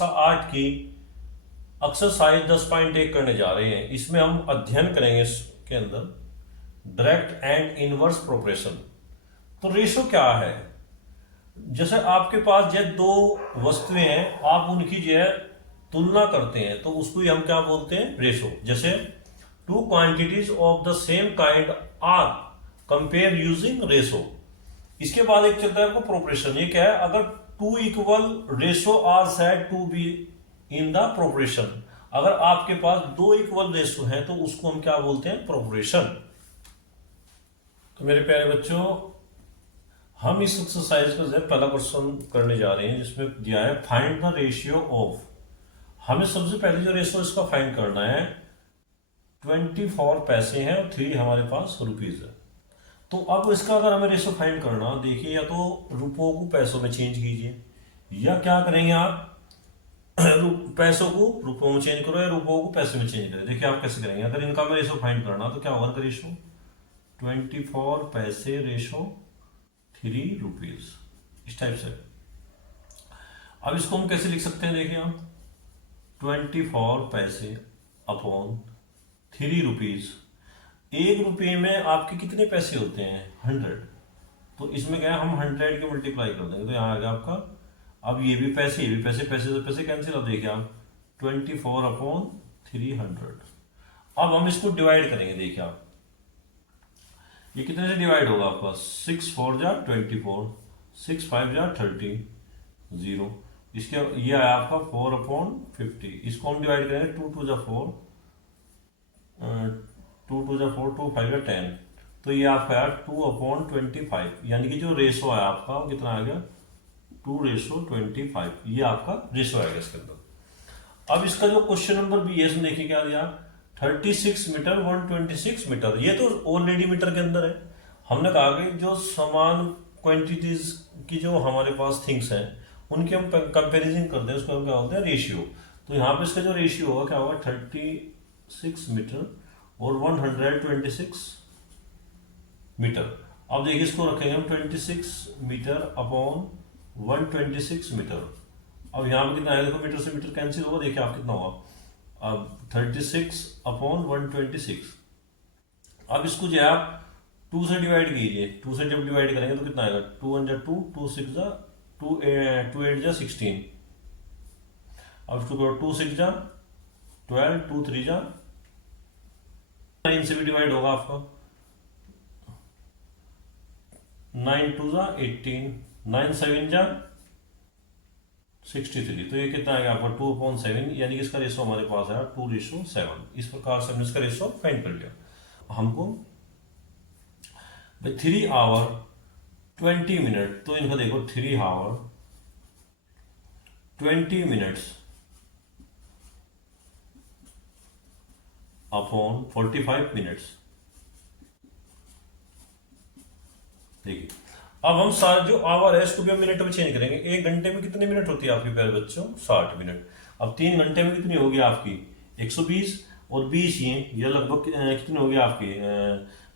कक्षा 8 की एक्सरसाइज 10.1 करने जा रहे हैं। इसमें हम अध्ययन करेंगे इसके अंदर डायरेक्ट एंड इनवर्स प्रोपोर्शन। तो रेशो क्या है? जैसे आपके पास जो दो वस्तुएं हैं, आप उनकी जो है तुलना करते हैं, तो उसको ही हम क्या बोलते हैं? रेशो। जैसे two quantities of the same kind are compare using ratio. इसके बाद एक चलता है आपको प्रोपोर्शन। ये क्या है? अगर two equal ratio are said to be in the proportion, अगर आपके पास दो इक्वल रेशो हैं तो उसको हम क्या बोलते हैं? प्रोपोर्शन। तो मेरे प्यारे बच्चों, हम इस एक्सरसाइज का पहला क्वेश्चन करने जा रहे हैं, जिसमें दिया है फाइंड द रेशियो ऑफ। हमें सबसे पहले जो रेशियो इसका फाइंड करना है, 24 पैसे हैं और 3 हमारे पास रुपीज है। तो अब इसका अगर हमें रेशो फाइंड करना, देखिए या तो रुपयों को पैसों में चेंज कीजिए, या क्या करेंगे आप पैसों को रुपयों में चेंज करो या रुपयों को पैसे में चेंज करो। देखिए आप कैसे करेंगे। अगर इनका हमें रेशो फाइंड करना तो क्या होगा? रेशो 24 पैसे रेशो 3 रुपीज, इस टाइप से। अब इसको हम कैसे लिख सकते हैं? देखिए आप 24 पैसे अपॉन 3 रुपीज। 1 रुपये में आपके कितने पैसे होते हैं? 100। तो इसमें क्या है, हम 100 के मल्टीप्लाई कर देंगे तो यहाँ आ गया आपका। अब ये भी पैसे, ये भी पैसे, पैसे से पैसे कैंसिल। अब देखिए आप 24 अपॉन 300। अब हम इसको डिवाइड करेंगे। देखिए आप ये कितने से डिवाइड होगा आपका? 6 4 जा 24, 6 5 जा 30, 0। इसके ये आया आपका 4 अपॉन 50। इसको हम डिवाइड करेंगे 2 2 जा 4, 2 2 जा 4, 2 5 जा 10। तो ये आपका आया 2 अपॉन 25, यानी कि जो रेशो है आपका वो कितना आ गया? 2:25। ये आपका रेशो आएगा इसके अंदर। अब इसका जो क्वेश्चन नंबर बी है, इसमें देखिए क्या दिया? 36 मीटर 126 मीटर। ये तो ऑलरेडी मीटर के अंदर है। हमने कहा कि जो समान क्वांटिटीज की जो हमारे पास थिंग्स हैं उनकी हम कंपेरिजन करते हैं, उसको हम क्या बोलते हैं? रेशियो। तो यहाँ पे इसका जो रेशियो होगा क्या होगा? 36 मीटर और 126 मीटर। अब देखिए इसको रखेंगे हम 26 मीटर अपॉन 126 मीटर। अब यहाँ पे कितना आएगा? देखो मीटर से मीटर कैंसिल होगा। देखिए आप कितना होगा? अब 36 अपॉन 126। अब इसको जो है आप 2 से डिवाइड कीजिए। 2 से जब डिवाइड करेंगे तो कितना आएगा? 2 1 जा 2, 2 6 जा 2 8 जा 16। अब इसको 2 6 जा 12, 2 3 जा 9 से भी डिवाइड होगा आपका। 9 2 जा 18, 9 7 जा 63। तो ये कितना आएगा आपका? 2/7, यानी कि इसका रेशो हमारे पास आया 2:7। इस प्रकार से हमने इसका रेशो फाइंड कर लिया। हमको 3 आवर 20 मिनट, तो इनका देखो 3 आवर 20 मिनट्स अपॉन 45 मिनट्स। देखिए अब हम सारे जो आवर है इसको भी हम मिनट में चेंज करेंगे। 1 घंटे में कितने मिनट होती है आपके प्यारे बच्चों? 60 मिनट। अब 3 घंटे में कितनी होगी आपकी? 120 और 20 ये लगभग कितनी होगी आपकी?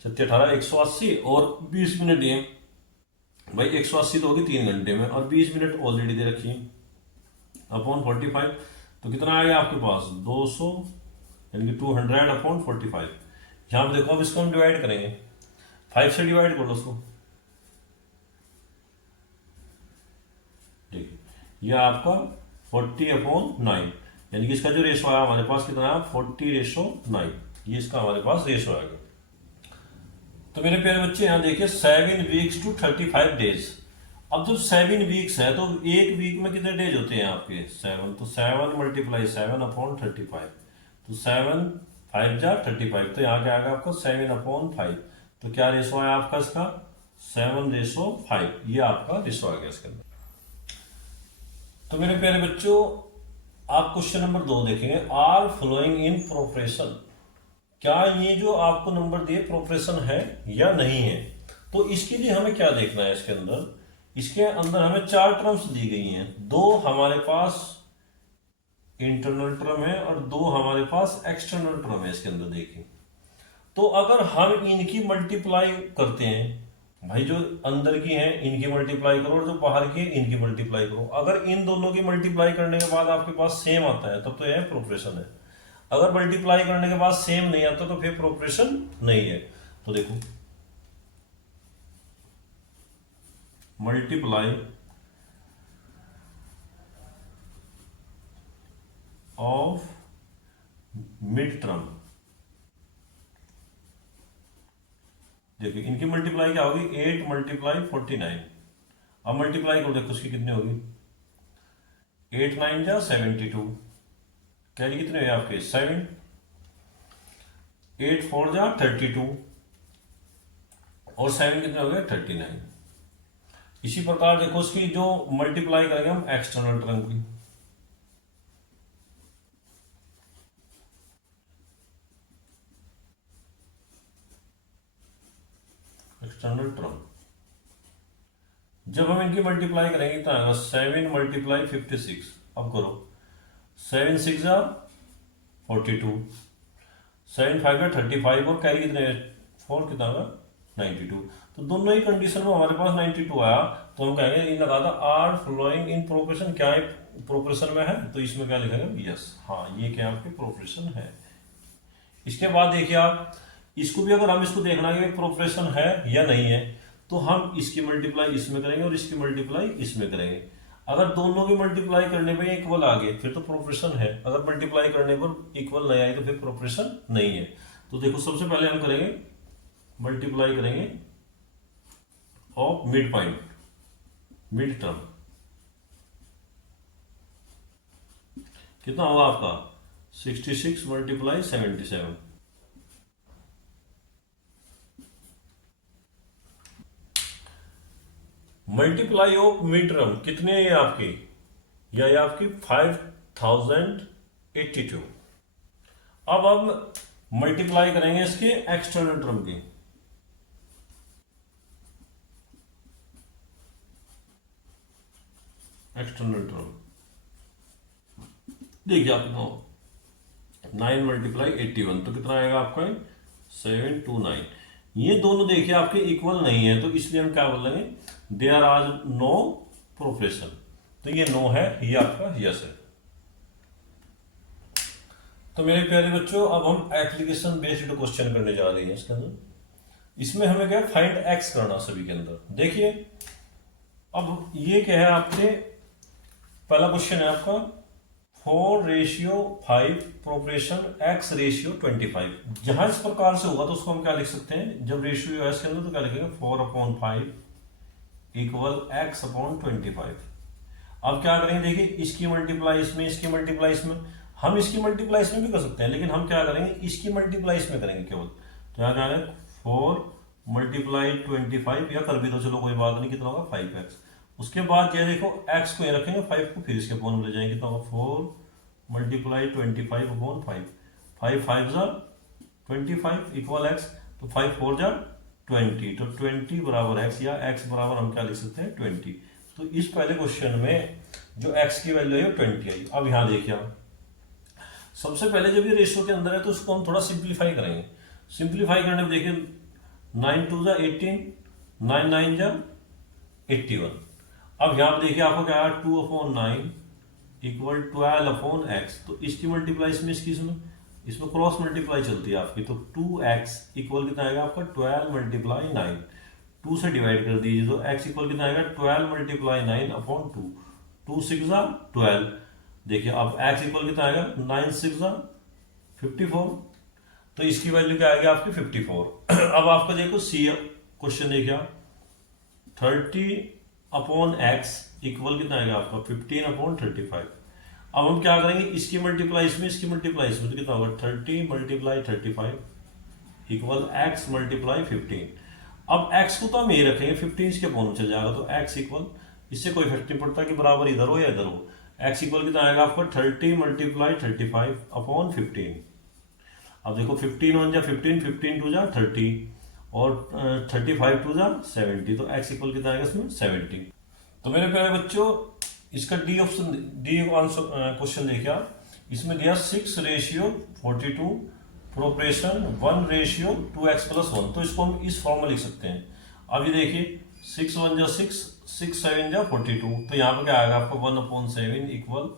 36 18 180 और 20 मिनट ये भाई 180 तो होगी 3 घंटे में, और 20 मिनट ऑलरेडी दे रखी है अपॉन 45। तो कितना आ गया आपके पास? 200, यानी कि 200 अपॉन 45। यहाँ पे देखो अब इसको हम डिवाइड करेंगे, 5 से डिवाइड कर लो उसको। देखिए यह आपका 40 अपॉन 9, यानी कि इसका जो रेशो आया हमारे पास कितना है? 40:9। ये इसका हमारे पास रेशो आएगा। तो मेरे प्यारे बच्चे यहाँ देखिए 7 वीक्स टू 35 डेज। अब जब 7 वीक्स है तो एक वीक में कितने डेज होते हैं आपके? 7। तो 7 × 7 अपॉन 35। तो 7 5 जा 35। तो यहाँ क्या आएगा आपको? 7 अपॉन 5। तो क्या रेशो आया आपका इसका? 7:5। ये आपका रेशो आ गया इसके अंदर। तो मेरे प्यारे बच्चों, आप क्वेश्चन नंबर 2 देखेंगे, आर फ्लोइंग इन प्रोपोर्शन। क्या ये जो आपको नंबर दिए प्रोपोर्शन है या नहीं है? तो इसके लिए हमें क्या देखना है इसके अंदर? इसके अंदर हमें 4 टर्म्स दी गई हैं। 2 हमारे पास इंटरनल टर्म है और 2 हमारे पास एक्सटर्नल टर्म है इसके अंदर। देखिए तो अगर हम इनकी मल्टीप्लाई करते हैं, भाई जो अंदर की हैं इनकी मल्टीप्लाई करो और जो बाहर की है इनकी मल्टीप्लाई करो। अगर इन दोनों की मल्टीप्लाई करने के बाद आपके पास सेम आता है तब तो यह प्रोपोर्शन है। अगर मल्टीप्लाई करने के बाद सेम नहीं आता तो फिर प्रोपोर्शन नहीं है। तो देखो मल्टीप्लाई ऑफ मिड टर्म, देखिए इनकी मल्टीप्लाई क्या होगी 8 मल्टीप्लाई 49। अब मल्टीप्लाई करो देखो उसकी कितनी होगी 8 9 जा 72, कैरी कितने हुए आपके 7, 8 4 जा 32 और 7 कितने हो गए 39। इसी प्रकार देखो उसकी जो मल्टीप्लाई करेंगे हम एक्सटर्नल टर्म की, एक्सटर्नल टर्म जब हम इनकी मल्टीप्लाई करेंगे तो आएगा 7 मल्टीप्लाई 56। अब करो 7 6 जा 42, 7 5 जा 35 और कैरी कितने 4 कितना होगा 92। तो दोनों ही कंडीशन में हमारे पास 92 आया तो हम कहेंगे इन लगा था आर फ्लोइंग इन प्रोपोर्शन, क्या है प्रोपोर्शन में है तो इसमें क्या लिखेंगे यस, हाँ ये क्या आपके प्रोपोर्शन है। इसके बाद देखिए आप इसको भी अगर हम इसको देखना है कि प्रोपोर्शन है या नहीं है तो हम इसकी मल्टीप्लाई इसमें करेंगे और इसकी मल्टीप्लाई इसमें करेंगे। अगर दोनों की मल्टीप्लाई करने पर इक्वल आ गए फिर तो प्रोपोर्शन है, अगर मल्टीप्लाई करने पर इक्वल नहीं आए तो फिर प्रोपोर्शन नहीं है। तो देखो सबसे पहले हम करेंगे मल्टीप्लाई करेंगे of mid point, mid term कितना होगा आपका 66 multiply 77। Multiply of mid term कितने है आपकी, या ये आपकी 5082। अब हम मल्टीप्लाई करेंगे इसके एक्सटर्नल टर्म की, एक्सटर्नल टर्म देखिए आप 9 मल्टीप्लाई 81 तो कितना आएगा आपका 729। ये दोनों देखिए आपके इक्वल नहीं है तो इसलिए हम क्या बोलेंगे देयर आर नो प्रोपोर्शन। तो ये नो है, ये आपका यस है। तो मेरे प्यारे बच्चों अब हम एप्लीकेशन बेस्ड क्वेश्चन करने जा रहे हैं इसके अंदर। इसमें हमें क्या फाइंड एक्स करना सभी के अंदर। देखिए अब ये क्या है आपके पहला क्वेश्चन है आपका 4:5 प्रोपोर्शन x रेशियो 25। जहां इस प्रकार से होगा तो उसको हम क्या लिख सकते हैं, जब रेशियो है इसके अंदर तो क्या लिखेंगे 4/5 इक्वल x/25। अब क्या करेंगे देखिए इसकी मल्टीप्लाई इसमें, इसकी मल्टीप्लाई इसमें, हम इसकी मल्टीप्लाई इसमें भी कर सकते हैं लेकिन हम क्या करेंगे इसकी मल्टीप्लाई इसमें करेंगे केवल। तो यहाँ क्या है 4 मल्टीप्लाई 25 या कर भी दो चलो कोई बात नहीं, कितना होगा 5x। उसके बाद ये देखो x को ये रखेंगे 5 को फिर इसके अपॉन में ले जाएंगे तो 4 मल्टीप्लाई 25/5, 5 5 जा 25 इक्वल x, तो 5 4 जा 20, तो 20 बराबर x या x बराबर हम क्या लिख सकते हैं 20। तो इस पहले क्वेश्चन में जो x की वैल्यू है वो 20 आई। अब यहाँ देखिए आप सबसे पहले जब ये रेशियो के अंदर है तो उसको हम थोड़ा सिंप्लीफाई करेंगे। सिंप्लीफाई करने में देखिए 9 2 जा 18, 9 9 जा 81। अब यहाँ पे देखिए आपको क्या है 2/9 इक्वल 12/x। तो इसकी मल्टीप्लाई इसमें, इसकी इसमें क्रॉस मल्टीप्लाई चलती है आपकी, तो 2x इक्वल कितना आएगा आपका 12 मल्टीप्लाई 9, 2 से डिवाइड कर दीजिए तो x इक्वल कितना आएगा 12 मल्टीप्लाई 9/2, 2 6 जा 12। देखिए अब x इक्वल कितना आएगा 9 6 जा 54, तो इसकी वैल्यू क्या आएगी आपकी 54। अब आपका देखो सी क्वेश्चन देखिए 30/x इक्वल कितना आएगा आपका 15/35। अब हम क्या करेंगे इसकी मल्टीप्लाई इसमें, इसकी मल्टीप्लाई इसमें, तो कितना होगा 30 मल्टीप्लाई 35 इक्वल x मल्टीप्लाई 15। अब x को तो हम यही रखेंगे 15 इसके अपॉन में चल जाएगा तो x इक्वल, इससे कोई इफेक्ट नहीं पड़ता कि बराबर इधर हो या इधर हो। x इक्वल कितना आएगा आपका 30 मल्टीप्लाई 35/15। अब देखो 15 1 जा 15, 15 2 जा 30 और 35 2 जा 70, तो x इक्वल कितना आएगा इसमें 70। तो मेरे प्यारे बच्चों इसका D option, D answer question देखिए आप, इसमें दिया 6:42 प्रोपोर्शन 1:2x + 1। तो इसको हम इस फॉर्म में लिख सकते हैं। अब ये देखिए 6 1 जा 6, 6 7 जा 42, तो यहाँ पे क्या आएगा आपका 1/7 इक्वल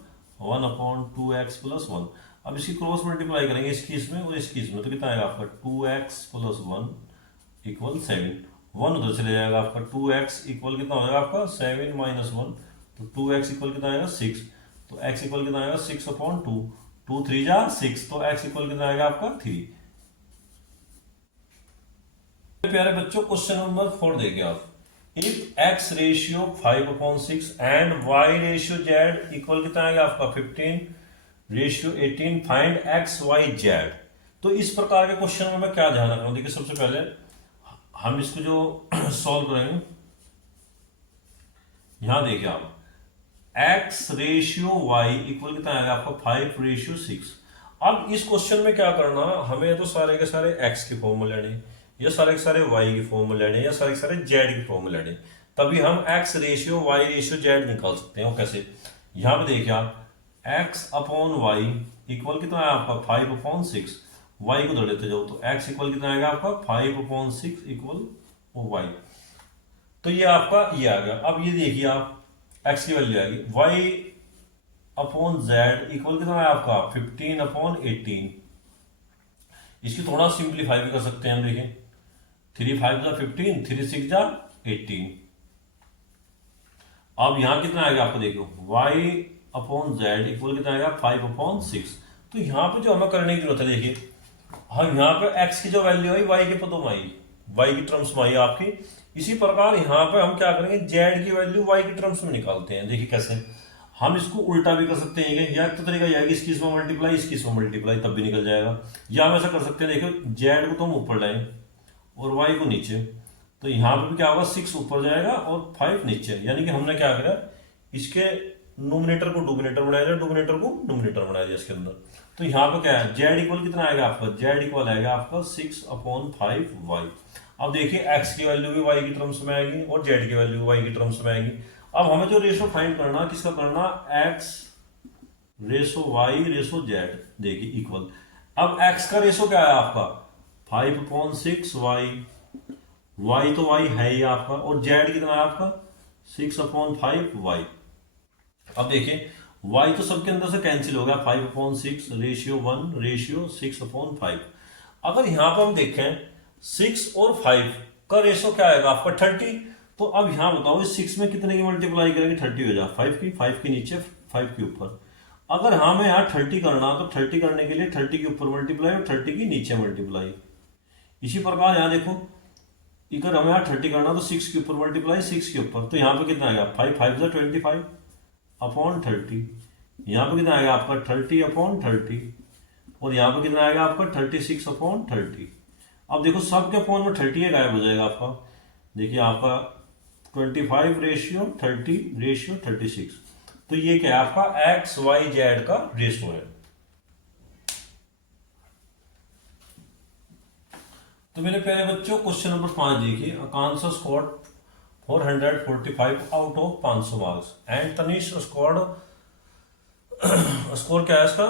1/2x+1। अब इसकी क्रॉस मल्टीप्लाई करेंगे इसकी इसमें और इसकी इसमें, तो कितना आएगा आपका 2x+1 इक्वल 7। 1 उधर चले जाएगा आपका, 2x इक्वल कितना हो जाएगा आपका 7 - 1, तो 2x इक्वल कितना आएगा 6, तो x इक्वल कितना आएगा 6/2, 2 3 जा 6, तो x इक्वल कितना आएगा आपका 3। प्यारे बच्चों क्वेश्चन नंबर 4 देखिए आप, if x ratio 5/6 and y ratio z equal कितना आएगा आपका 15/18, फाइंड x y z। तो इस प्रकार के क्वेश्चन में मैं क्या ध्यान रखना हूं, देखिए सबसे पहले हम इसको जो सॉल्व करेंगे, यहां देखिए आप x रेशियो y इक्वल कितना आएगा आपका 5/6। अब इस क्वेश्चन में क्या करना, हमें तो सारे के सारे x के फॉर्म में लेने, या सारे के सारे y के फॉर्म में लेने, या सारे के सारे z के फॉर्म में लेने, तभी हम x ratio y ratio z निकाल सकते हैं। वो कैसे, यहां पे देखिए आप x/y इक्वल कितना है आपका 5/6, y को धर लेते जाओ, तो x इक्वल कितना आएगा आपका 5/6 इक्वल y। तो ये आपका ये आ गया। अब ये देखिए आप x की वैल्यू आएगी y/z इक्वल कितना है आपका 15/18। इसकी थोड़ा सिंप्लीफाई भी कर सकते हैं हम, देखें 3 5 जा 15, 3 6 जा 18। अब यहां कितना आएगा आपको देखो y/z इक्वल कितना आएगा 5/6। तो यहां पे जो हमें करने की जरूरत है, देखिए हम यहाँ पे x की जो वैल्यू आई y के पदों में आई, y की टर्म्स में आई आपकी। इसी प्रकार यहाँ पे हम क्या करेंगे, z की वैल्यू y की टर्म्स में निकालते हैं। देखिए कैसे, हम इसको उल्टा भी कर सकते हैं, या तो तरीका यह है कि इसकी इसमें मल्टीप्लाई, इसकी इसमें मल्टीप्लाई, तब भी निकल जाएगा। या हम ऐसा कर सकते हैं, देखो z को तो हम ऊपर लाएं और y को नीचे, तो यहाँ पे भी क्या होगा 6 ऊपर जाएगा और 5 नीचे, यानी कि हमने क्या करा, इसके नोमिनेटर को डोमिनेटर बनाया जाए, डोमिनेटर को नोमिनेटर बनाया जाए इसके अंदर। तो यहाँ पे क्या है, z इक्वल कितना आएगा आपका, z इक्वल आएगा आपका 6/5y। अब देखिए x की वैल्यू भी y की टर्म्स में आएगी और z की वैल्यू भी y की टर्म्स में आएगी। अब हमें जो रेशो फाइंड करना, किसका करना, x ratio y ratio z, देखिए इक्वल। अब x का रेशो क्या है आपका 5/6y, y तो y है ही आपका, और z कितना है आपका 6/5y। अब देखिए y तो सबके अंदर से कैंसिल हो गया, 5/6 रेशियो 1 रेशियो 6/5। अगर यहां पर हम देखें 6 और 5 का रेशो क्या आएगा आपका 30, तो अब यहां बताओ इस 6 में कितने की मल्टीप्लाई करेंगे, 30 हो जाए 5 के नीचे 5 के ऊपर। अगर हमें यहाँ 30 करना, तो 30 करने के लिए 30 के ऊपर मल्टीप्लाई और 30 की नीचे मल्टीप्लाई। इसी प्रकार यहाँ देखो, इधर हमें यहाँ 30 करना, तो 6 के ऊपर मल्टीप्लाई 6 के ऊपर, तो यहाँ पे कितना आएगा 5 5 जा 25/30। यहाँ पे कितना आएगा आपका 30/30, और यहाँ पे कितना आएगा आपका 36/30। अब देखो सबके फोन में 30 गायब हो जाएगा आपका, देखिए आपका 25 रेशियो 30 रेशियो 36। तो ये क्या है आपका एक्स वाई जेड का रेशियो है। तो मेरे प्यारे बच्चों क्वेश्चन नंबर 5 देखिए, Akanksha scored 445 out of 500 marks and Tanish scored score क्या है इसका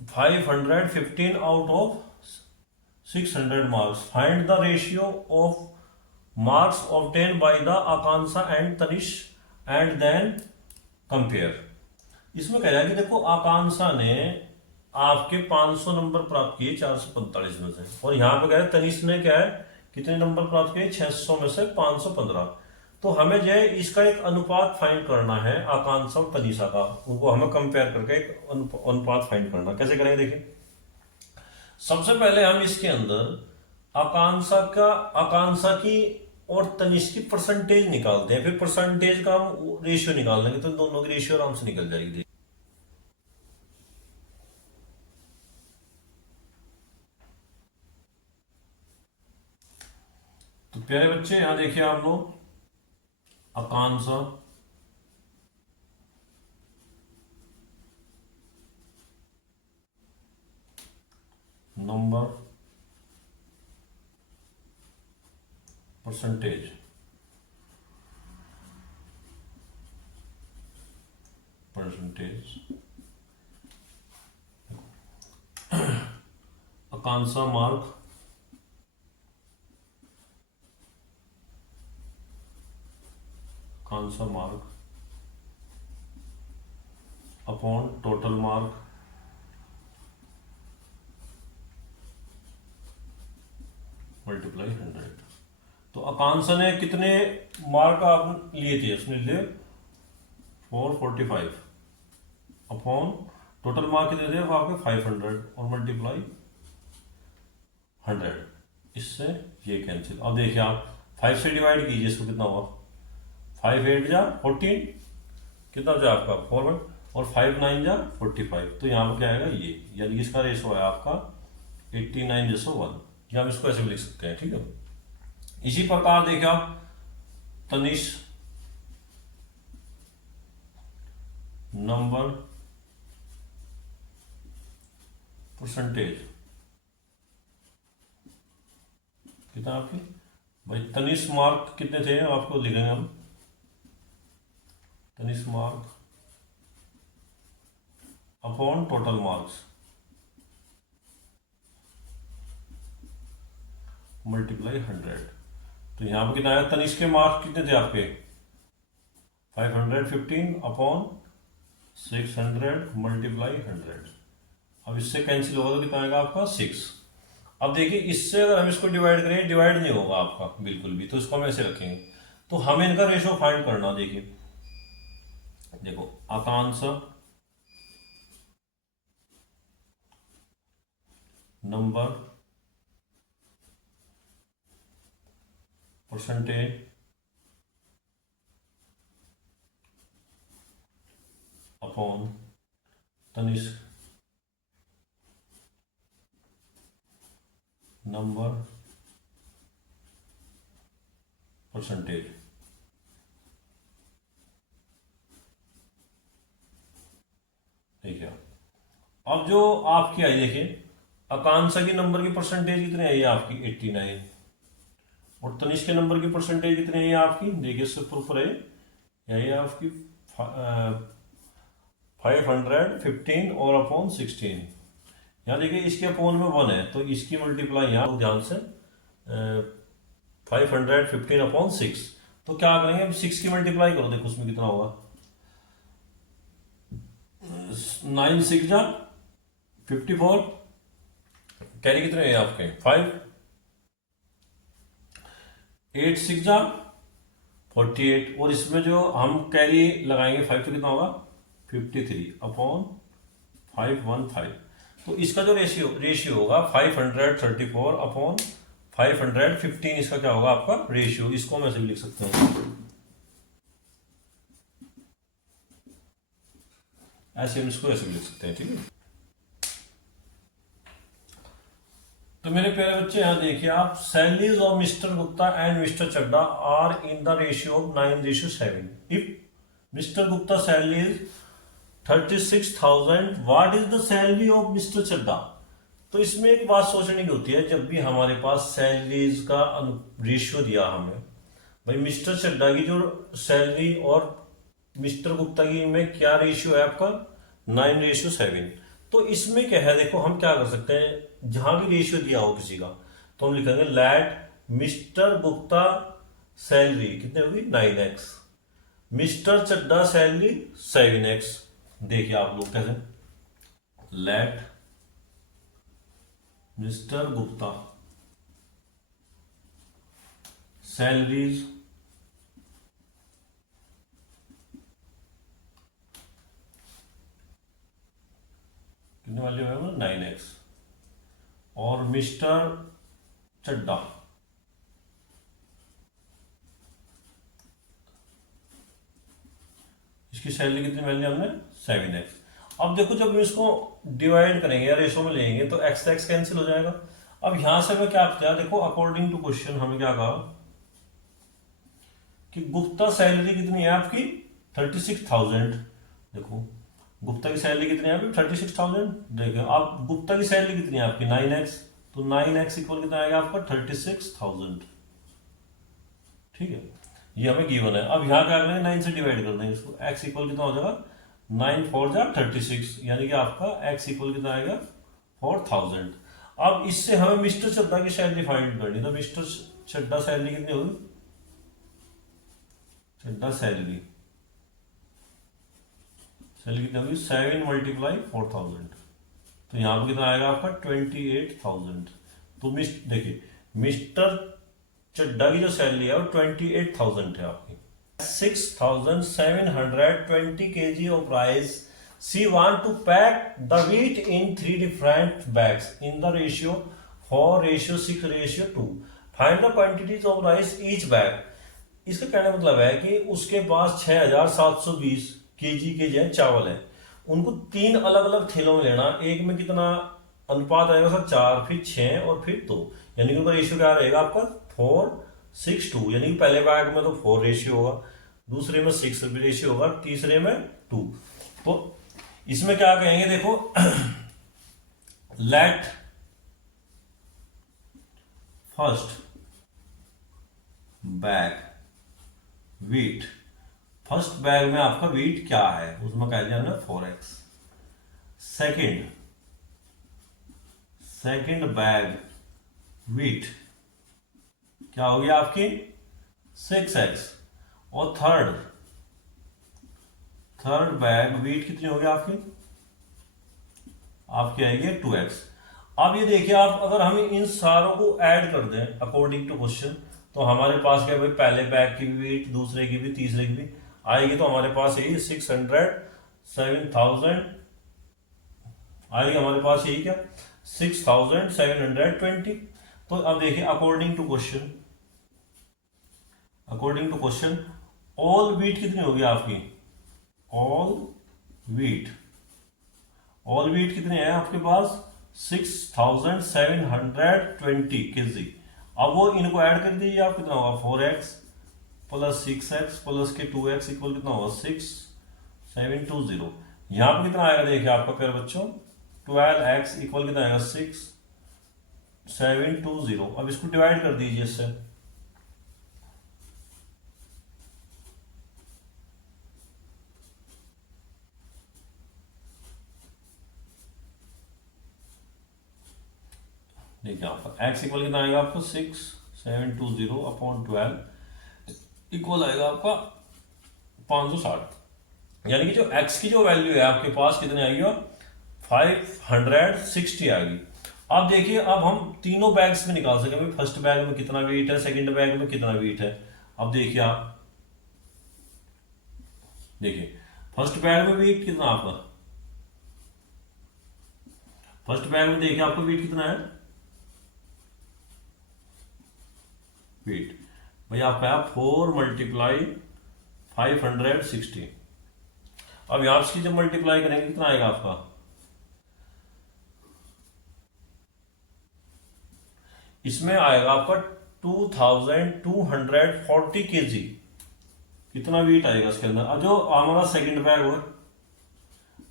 515 out of 600 marks. Find the ratio of marks obtain by the Akanksha and Tanish and then compare. इसमें कह रहा है कि देखो आकांक्षा ने आपके 500 नंबर प्राप्त किए 445 में से, और यहां पे कह रहे हैं तनिष ने क्या है कितने नंबर प्राप्त किए 600 में से 515। तो हमें जो है इसका एक अनुपात फाइंड करना है आकांक्षा और तनिषा का, उनको हमें कंपेयर करके एक अनुपात फाइंड करना। कैसे करेंगे देखिए, सबसे पहले हम इसके अंदर आकांक्षा की और तनिष की परसेंटेज निकालते हैं, फिर परसेंटेज का हम रेशियो निकाल लेंगे, तो दोनों की रेशियो आराम से निकल जाएगी। तो प्यारे बच्चे यहां देखिए आप लोग, आकांक्षा नंबर परसेंटेज, आकांक्षा मार्क सा mark upon total mark multiply 100। तो आकांक्षा ने कितने मार्क आप लिए थे, उसने लिए 445 अपॉन टोटल मार्क कितने थे आपके 500 और मल्टीप्लाई 100। इससे ये कैंसिल। अब देखिए आप 5 से डिवाइड कीजिए, इसको कितना हुआ 5 8 जा 14, कितना हो जाए आपका 4 और 5 9 जा 45। तो यहाँ पर क्या आएगा ये, यानी इसका रेशो है आपका 89:1, या हम इसको ऐसे भी लिख सकते हैं। ठीक है, इसी प्रकार देखिए आप तनिष नंबर परसेंटेज कितना आपकी भाई, तनिष मार्क कितने थे आपको लिखेंगे हम, Tanish mark upon total marks multiply 100। तो यहाँ पर कितना आया, तनिष के मार्क्स कितने थे आपके 515 अपॉन 600 मल्टीप्लाई 100। अब इससे कैंसिल होगा तो कितना आएगा आपका 6। अब देखिए इससे अगर हम इसको डिवाइड करें, डिवाइड नहीं होगा आपका बिल्कुल भी, तो इसको हम ऐसे रखेंगे। तो हमें इनका रेशो फाइंड करना। देखिए देखो Akansh number percentage upon Tanishk number percentage. ठीक है, अब जो आपकी आई देखिए आकांक्षा की नंबर की परसेंटेज कितनी आई है आपकी 89, और तनिष्क के नंबर की परसेंटेज कितनी है आपकी, देखिए इससे प्रूफ रहे यही है आपकी 515 और अपॉन 16। यहाँ देखिए इसके अपोन में 1 है, तो इसकी मल्टीप्लाई यहाँ ध्यान से 515 अपॉन 6। तो क्या करेंगे, अब 6 की मल्टीप्लाई करो, देखो उसमें कितना होगा 9 6 जा 54, कैरी कितने हैं आपके 5, 8 6 जा 48, और इसमें जो हम कैरी लगाएंगे 5 तो कितना होगा 53 अपॉन 515। तो इसका जो रेशियो होगा 534 अपॉन 515, इसका क्या होगा आपका रेशियो। इसको हम ऐसे भी लिख सकते हैं, ऐसे हम इसको ऐसे भी लिख सकते हैं। ठीक है, तो मेरे प्यारे बच्चे यहाँ देखिए आप, salaries of mister Gupta and mister Chadda are in the ratio of 9:7। If mister Gupta salary is 36,000, what is the salary of mister Chadda. तो इसमें एक बात सोचने की होती है, जब भी हमारे पास सैलरीज का रेशियो दिया हमें, भाई मिस्टर चड्डा की जो सैलरी और मिस्टर गुप्ता की में क्या रेशियो है आपका 9:7। तो इसमें क्या है, देखो हम क्या कर सकते हैं, जहां भी रेशियो दिया हो किसी का, तो हम लिखेंगे लेट मिस्टर गुप्ता सैलरी कितने होगी 9x, मिस्टर चड्डा सैलरी 7x। देखिए आप लोग कैसे, लेट मिस्टर गुप्ता सैलरीज कितने वाले हो 9x, और मिस्टर चड्डा इसकी सैलरी कितनी मिल रही हमने 7x। अब देखो जब हम इसको डिवाइड करेंगे या रेशो में लेंगे तो x x कैंसिल हो जाएगा। अब यहां से मैं क्या किया, देखो अकॉर्डिंग टू क्वेश्चन हमें क्या कहा कि गुप्ता सैलरी कितनी है आपकी 36,000। देखो गुप्ता की सैलरी कितनी है आपकी 36,000। देखो अब गुप्ता की सैलरी कितनी है आपकी 9x, तो 9x इक्वल कितना आएगा आपका 36,000। ठीक है, ये हमें गिवन है। अब यहाँ क्या करेंगे 9 से डिवाइड कर देंगे इसको, x इक्वल कितना हो जाएगा 9 4 जा 36, यानी कि आपका x इक्वल कितना आएगा 4,000। अब इससे हमें मिस्टर चड्डा की सैलरी फाइंड करनी, तो मिस्टर चड्डा सैलरी कितनी होगी चड्डा सैलरी, सैलरी कितनी होगी 7 मल्टीप्लाई 4000, तो यहाँ पर कितना आएगा आपका 28,000। तो देखिए मिस्टर चड्डा की जो सैलरी है वो 28,000 है आपकी। 6,720 kg of rice. She want to pack the wheat in 3 different bags in the ratio 4:6:2. Find the quantities of rice each bag. इसका कहने का मतलब है कि उसके पास 6,720 kg के जो चावल है, उनको 3 अलग अलग थैलों में लेना। एक में कितना अनुपात आएगा सर 4, फिर 6 और फिर 2, यानी कि उनका रेशियो क्या रहेगा आपका 4:6:2, यानी कि पहले बैग में तो 4 रेशियो होगा, दूसरे में 6 रेशियो होगा, तीसरे में 2। तो इसमें क्या कहेंगे देखो let first bag wheat, first bag में आपका वीट क्या है उसमें कह दिया हमने 4x। सेकंड बैग वीट क्या हो गया आपकी 6x, और थर्ड बैग वीट कितनी होगी आपकी आएगी 2x। अब ये देखिए आप, अगर हम इन सारों को ऐड कर दें अकॉर्डिंग टू क्वेश्चन, तो हमारे पास क्या भाई पहले बैग की भी वीट, दूसरे की भी, तीसरे की भी आएगी, तो हमारे पास यही 607,000 आएगी, हमारे पास यही क्या 6,720। तो अब देखिए according to question all wheat कितनी होगी आपकी, ऑल वीट कितने हैं आपके पास 6,720 kg। अब वो इनको ऐड कर दीजिए, आप कितना होगा 4x प्लस 6x प्लस के 2x इक्वल कितना होगा 6,720। यहां पर कितना आएगा देखिए आपका प्यारे बच्चों 12x इक्वल कितना आएगा 6,720। अब इसको डिवाइड कर दीजिए इससे, देखिए आपका x इक्वल कितना आएगा आपको 6,720 अपॉन 12 इक्वल आएगा आपका 560, यानी कि जो x की जो वैल्यू है आपके पास कितनी आएगी 560 आएगी। अब देखिए अब हम तीनों बैग्स में निकाल सकें भाई, फर्स्ट बैग में कितना वेट है, सेकंड बैग में कितना वेट है। अब देखिए आप देखिए फर्स्ट बैग में वेट कितना आपका, फर्स्ट बैग में देखिए आपका वेट कितना है, वेट भाई आपका 4 मल्टीप्लाई 560। अब यहां से जब मल्टीप्लाई करेंगे कितना आएगा आपका, इसमें आएगा आपका 2,240 kg, कितना वेट आएगा इसके अंदर। अब जो हमारा सेकंड बैग होगा,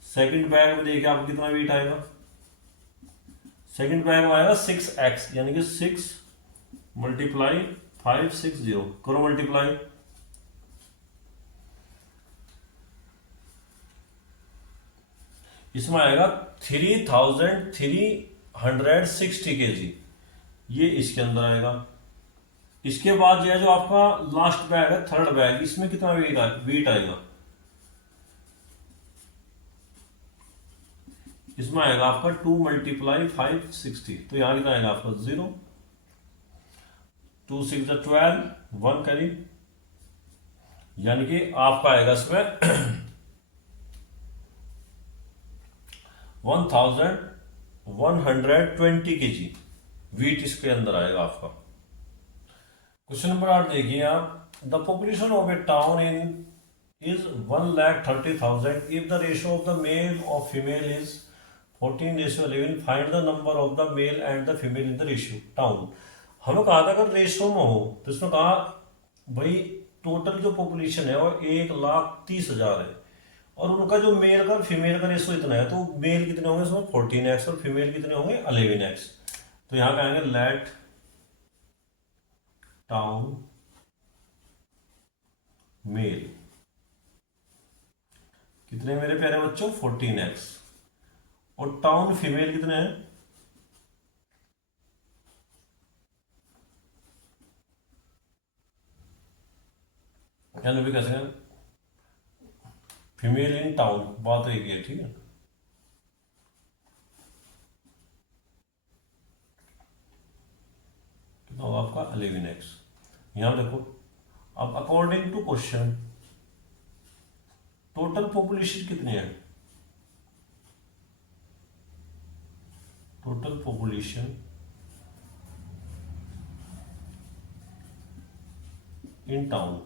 सेकंड बैग में देखिए आपको कितना वेट आएगा, सेकंड बैग में आएगा 6x, यानी कि 6 मल्टीप्लाई 560 करो मल्टीप्लाई, इसमें आएगा 3,360 kg, ये इसके अंदर आएगा। इसके बाद जो है जो आपका लास्ट बैग है थर्ड बैग, इसमें कितना वेट आएगा, इसमें आएगा आपका 2 मल्टीप्लाई 560, तो यहां कितना आएगा आपका 0, 2 6 12 1 करीब, यानी कि आपका आएगा इसमें 1,120 kg वीट इसके अंदर आएगा आपका। क्वेश्चन नंबर 8 देखिए आप, the population of a town is 1,30,000 if the ratio of the male of female is 14:11, find the number of the male and the female in the ratio town. हमें कहा था अगर रेशियो में हो, तो इसमें कहा भाई टोटल जो पॉपुलेशन है वो 1,30,000 है, और उनका जो मेल का फीमेल का रेशियो इतना है, तो मेल कितने होंगे इसमें 14x और फीमेल कितने होंगे 11x। तो यहां कहेंगे लेट टाउन मेल कितने मेरे प्यारे बच्चों 14x, और टाउन फीमेल कितने हैं 11। यानी भी कह सकते हैं फीमेल इन टाउन, बात एक है, ठीक है। कितना होगा आपका 11x। यहां देखो, अब according to question total population कितनी है? टोटल पॉपुलेशन इन टाउन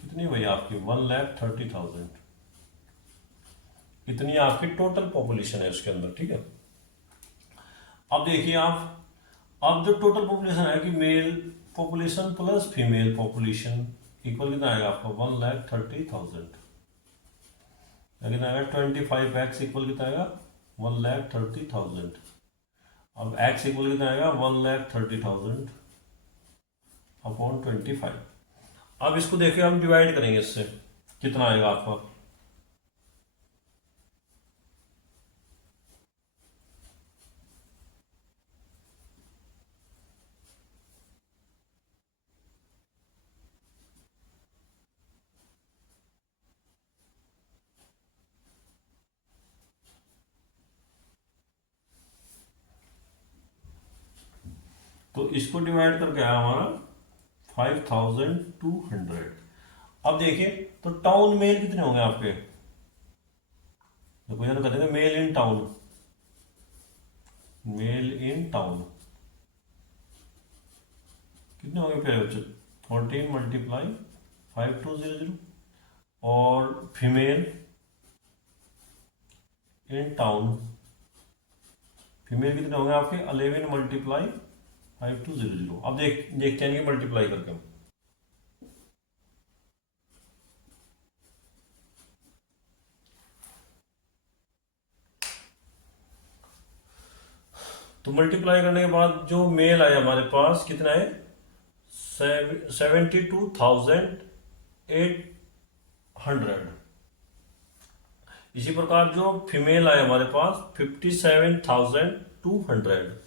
कितनी भाई आपकी? 1,30,000। इतनी आपकी टोटल पॉपुलेशन है उसके अंदर, ठीक है। अब देखिए आप, अब जो टोटल पॉपुलेशन है कि mail population plus female population equal कितना आएगा आपका? 1,30,000। कितना आएगा? 25x इक्वल कितना आएगा? 1,30,000। अब x इक्वल कितना आएगा? 1,30,000 अपॉन 25। अब इसको देखिए हम डिवाइड करेंगे इससे, कितना आएगा आपका? तो इसको डिवाइड करके आया हमारा 5,200। अब देखिए तो टाउन मेल कितने होंगे आपके? देखो यार कहते हैं male in town, male in town कितने होंगे प्यारे बच्चे? 14 मल्टीप्लाई 5200। और फीमेल इन टाउन, फीमेल कितने होंगे आपके? 11 मल्टीप्लाई 5200। अब देखते हैं कि मल्टीप्लाई करके हम, तो मल्टीप्लाई करने के बाद जो मेल आया हमारे पास कितना है? 72,800। इसी प्रकार जो फीमेल आया हमारे पास 57,200।